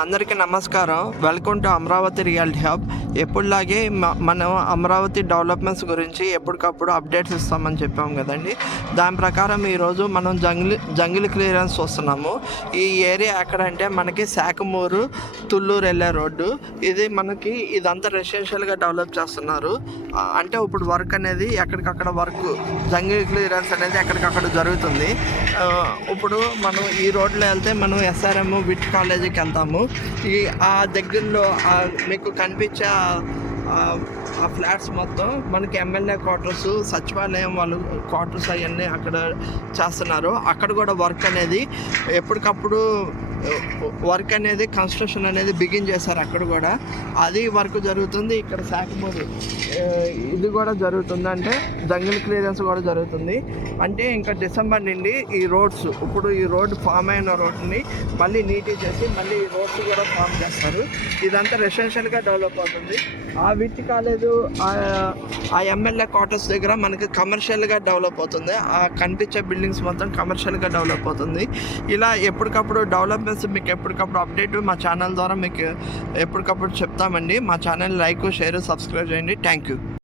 అందరికీ నమస్కారం. Welcome to Amaravati reality hub. ఎప్పుడులాగే మనం అమరావతి డెవలప్మెంట్స్ గురించి ఎప్పటికప్పుడు అప్డేట్స్ ఇస్తామని చెప్పాం కదండి. దాని ప్రకారం ఈరోజు మనం జంగిల్ క్లియరెన్స్ వస్తున్నాము. ఈ ఏరియా ఎక్కడంటే మనకి శాఖమూరు తుళ్ళూరు వెళ్ళే రోడ్డు. ఇది మనకి ఇదంతా రెసిడెన్షియల్గా డెవలప్ చేస్తున్నారు. అంటే ఇప్పుడు వర్క్ అనేది ఎక్కడికక్కడ వర్క్ జంగిల్ క్లియరెన్స్ అనేది ఎక్కడికక్కడ జరుగుతుంది. ఇప్పుడు మనం ఈ రోడ్లో వెళ్తే మనం ఎస్ఆర్ఎం విట్ కాలేజీకి వెళ్తాము. ఆ దగ్గరలో మీకు కనిపించే ఆ ఫ్లాట్స్ మొత్తం మనకి ఎమ్మెల్యే క్వార్టర్స్, సచివాలయం వాళ్ళు క్వార్టర్స్ అవన్నీ అక్కడ చేస్తున్నారు. అక్కడ కూడా వర్క్ అనేది ఎప్పటికప్పుడు కన్స్ట్రక్షన్ అనేది బిగిన్ చేశారు. అక్కడ కూడా అది వర్క్ జరుగుతుంది. ఇక్కడ శాఖమూరు ఇది కూడా జరుగుతుంది. అంటే జంగిల్ క్లియరెన్స్ కూడా జరుగుతుంది. అంటే ఇంకా డిసెంబర్ నుండి ఈ రోడ్స్, ఇప్పుడు ఈ రోడ్ ఫామ్ అయిన రోడ్ని మళ్ళీ నీట్గా చేసి మళ్ళీ ఈ రోడ్స్ కూడా ఫామ్ చేస్తారు. ఇదంతా రెసిడెన్షియల్గా డెవలప్ అవుతుంది. ఆ విట్ కాలేజ్, ఆ ఎమ్మెల్యే క్వార్టర్స్ దగ్గర మనకి కమర్షియల్గా డెవలప్ అవుతుంది. ఆ కనిపించే బిల్డింగ్స్ మొత్తం కమర్షియల్గా డెవలప్ అవుతుంది. ఇలా ఎప్పటికప్పుడు డెవలప్మెంట్స్ మీకు ఎప్పటికప్పుడు అప్డేట్ మా ఛానల్ ద్వారా మీకు ఎప్పటికప్పుడు చెప్తామండి. మా ఛానల్ లైక్, షేర్, సబ్స్క్రైబ్ చేయండి. Thank you.